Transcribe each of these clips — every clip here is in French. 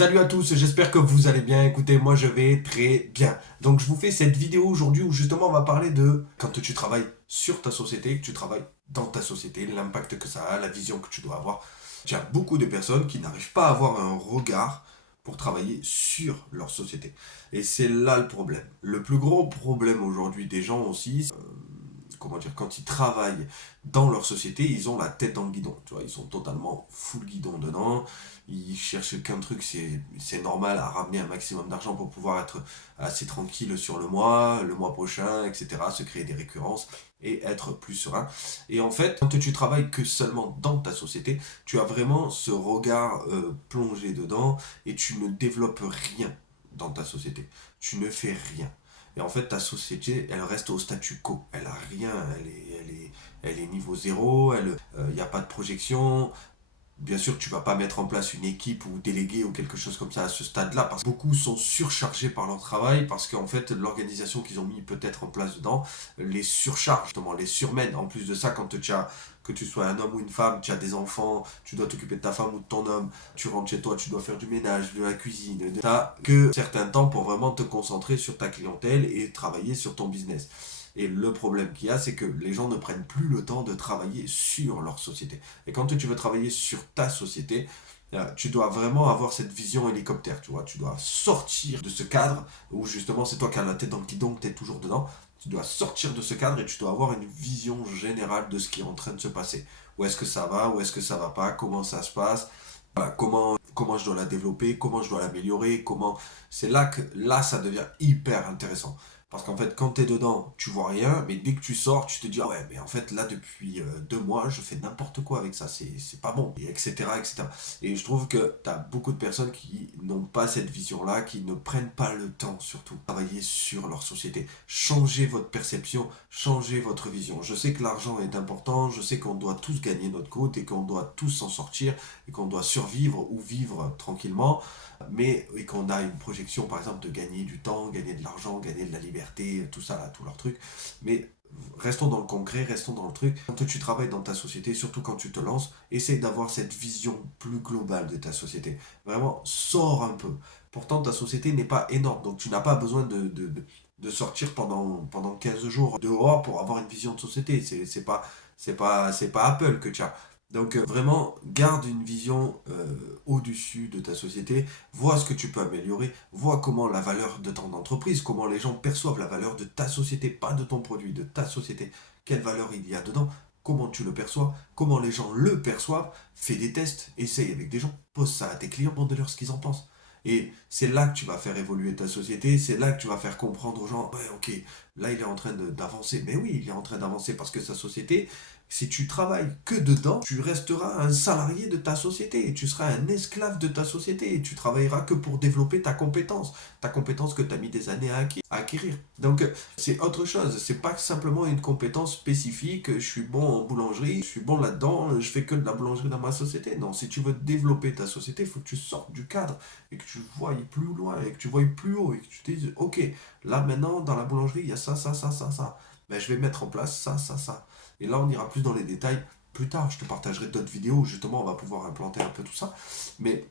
Salut à tous, j'espère que vous allez bien. Écoutez, moi je vais très bien. Donc je vous fais cette vidéo aujourd'hui où justement on va parler de quand tu travailles sur ta société, que tu travailles dans ta société, l'impact que ça a, la vision que tu dois avoir. Il y a beaucoup de personnes qui n'arrivent pas à avoir un regard pour travailler sur leur société. Et c'est là le problème. Le plus gros problème aujourd'hui des gens aussi, comment dire, quand ils travaillent dans leur société, ils ont la tête dans le guidon. Tu vois, ils sont totalement full guidon dedans. Ils cherchent qu'un truc, c'est normal, à ramener un maximum d'argent pour pouvoir être assez tranquille sur le mois prochain, etc. Se créer des récurrences et être plus serein. Et en fait, quand tu travailles que seulement dans ta société, tu as vraiment ce regard plongé dedans et tu ne développes rien dans ta société. Tu ne fais rien. Et en fait, ta société, elle reste au statu quo. Elle a rien. Elle est niveau zéro. Il n'y a pas de projection. Bien sûr, tu vas pas mettre en place une équipe ou déléguer ou quelque chose comme ça à ce stade-là, parce que beaucoup sont surchargés par leur travail, parce qu'en fait, l'organisation qu'ils ont mis peut-être en place dedans les surcharge, justement, les surmène. En plus de ça, quand tu as, que tu sois un homme ou une femme, tu as des enfants, tu dois t'occuper de ta femme ou de ton homme, tu rentres chez toi, tu dois faire du ménage, de la cuisine, tu n'as que certains temps pour vraiment te concentrer sur ta clientèle et travailler sur ton business. Et le problème qu'il y a, c'est que les gens ne prennent plus le temps de travailler sur leur société. Et quand tu veux travailler sur ta société, tu dois vraiment avoir cette vision hélicoptère, tu vois. Tu dois sortir de ce cadre où justement c'est toi qui as la tête dans le guidon, que tu es toujours dedans. Tu dois sortir de ce cadre et tu dois avoir une vision générale de ce qui est en train de se passer. Où est-ce que ça va, où est-ce que ça va pas, comment ça se passe, voilà, comment je dois la développer, comment je dois l'améliorer, comment... C'est là que là ça devient hyper intéressant. Parce qu'en fait, quand tu es dedans, tu vois rien, mais dès que tu sors, tu te dis, ah ouais, mais en fait, là, depuis 2 mois, je fais n'importe quoi avec ça, c'est pas bon, et etc., etc. Et je trouve que tu as beaucoup de personnes qui n'ont pas cette vision-là, qui ne prennent pas le temps, surtout, de travailler sur leur société. Changez votre perception, changez votre vision. Je sais que l'argent est important, je sais qu'on doit tous gagner notre côte et qu'on doit tous s'en sortir et qu'on doit survivre ou vivre tranquillement, mais et qu'on a une projection par exemple de gagner du temps, gagner de l'argent, gagner de la liberté, tout ça là, tout leur truc. Mais restons dans le concret, restons dans le truc. Quand tu travailles dans ta société, surtout quand tu te lances, essaie d'avoir cette vision plus globale de ta société. Vraiment, sors un peu. Pourtant, ta société n'est pas énorme, donc tu n'as pas besoin de sortir pendant 15 jours dehors pour avoir une vision de société. C'est pas Apple que tu as. Donc vraiment, garde une vision au-dessus de ta société, vois ce que tu peux améliorer, vois comment la valeur de ton entreprise, comment les gens perçoivent la valeur de ta société, pas de ton produit, de ta société, quelle valeur il y a dedans, comment tu le perçois, comment les gens le perçoivent, fais des tests, essaye avec des gens, pose ça à tes clients, demande-leur ce qu'ils en pensent. Et c'est là que tu vas faire évoluer ta société, c'est là que tu vas faire comprendre aux gens, ouais ok, là il est en train d'avancer, mais oui, il est en train d'avancer parce que sa société, si tu travailles que dedans, tu resteras un salarié de ta société, et tu seras un esclave de ta société, et tu travailleras que pour développer ta compétence que tu as mis des années à acquérir. Donc c'est autre chose, c'est pas simplement une compétence spécifique, je suis bon en boulangerie, je suis bon là-dedans, je fais que de la boulangerie dans ma société. Non, si tu veux développer ta société, il faut que tu sortes du cadre, et que tu voyes plus loin, et que tu voyes plus haut, et que tu te dises, ok, là maintenant dans la boulangerie, il y a ça, ça, ça, ça, ça. Ben, je vais mettre en place ça, ça, ça. Et là, on ira plus dans les détails plus tard. Je te partagerai d'autres vidéos où justement on va pouvoir implanter un peu tout ça. Mais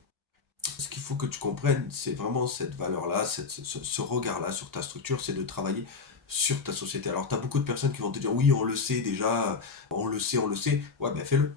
ce qu'il faut que tu comprennes, c'est vraiment cette valeur-là, ce regard-là sur ta structure, c'est de travailler sur ta société. Alors, tu as beaucoup de personnes qui vont te dire, oui, on le sait déjà, on le sait, on le sait. Ouais, ben fais-le.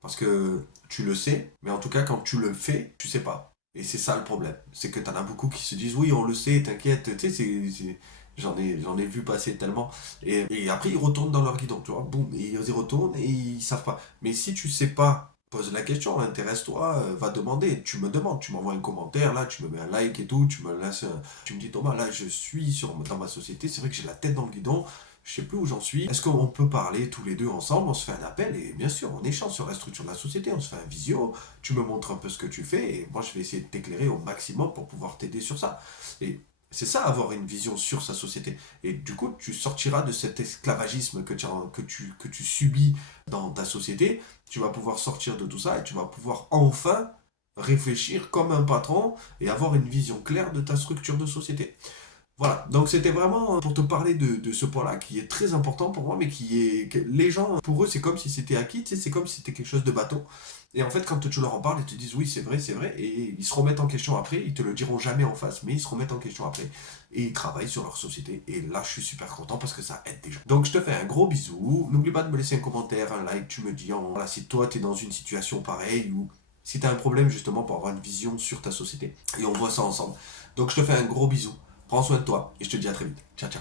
Parce que tu le sais, mais en tout cas, quand tu le fais, tu sais pas. Et c'est ça le problème. C'est que t'en as beaucoup qui se disent, oui, on le sait, t'inquiète, tu sais, j'en ai vu passer tellement. Et après, ils retournent dans leur guidon, tu vois, boum, et ils y retournent et ils savent pas. Mais si tu sais pas, pose la question, intéresse-toi, va demander. Tu me demandes, tu m'envoies un commentaire, là, tu me mets un like et tout, tu me laisses, tu me dis, Thomas, là, je suis dans ma société, c'est vrai que j'ai la tête dans le guidon, je sais plus où j'en suis. Est-ce qu'on peut parler tous les deux ensemble? On se fait un appel et bien sûr, on échange sur la structure de la société. On se fait un visio. Tu me montres un peu ce que tu fais et moi, je vais essayer de t'éclairer au maximum pour pouvoir t'aider sur ça. Et c'est ça, avoir une vision sur sa société. Et du coup, tu sortiras de cet esclavagisme que tu subis dans ta société. Tu vas pouvoir sortir de tout ça et tu vas pouvoir enfin réfléchir comme un patron et avoir une vision claire de ta structure de société. Voilà, donc c'était vraiment pour te parler de ce point-là qui est très important pour moi, mais qui est... que les gens, pour eux, c'est comme si c'était acquis, tu sais, c'est comme si c'était quelque chose de bateau. Et en fait, quand tu leur en parles, ils te disent oui, c'est vrai, et ils se remettent en question après, ils te le diront jamais en face, mais ils se remettent en question après, et ils travaillent sur leur société, et là, je suis super content parce que ça aide des gens. Donc, je te fais un gros bisou, n'oublie pas de me laisser un commentaire, un like, tu me dis, voilà, si toi, tu es dans une situation pareille, ou si tu as un problème justement pour avoir une vision sur ta société, et on voit ça ensemble. Donc, je te fais un gros bisou. Prends soin de toi et je te dis à très vite. Ciao, ciao.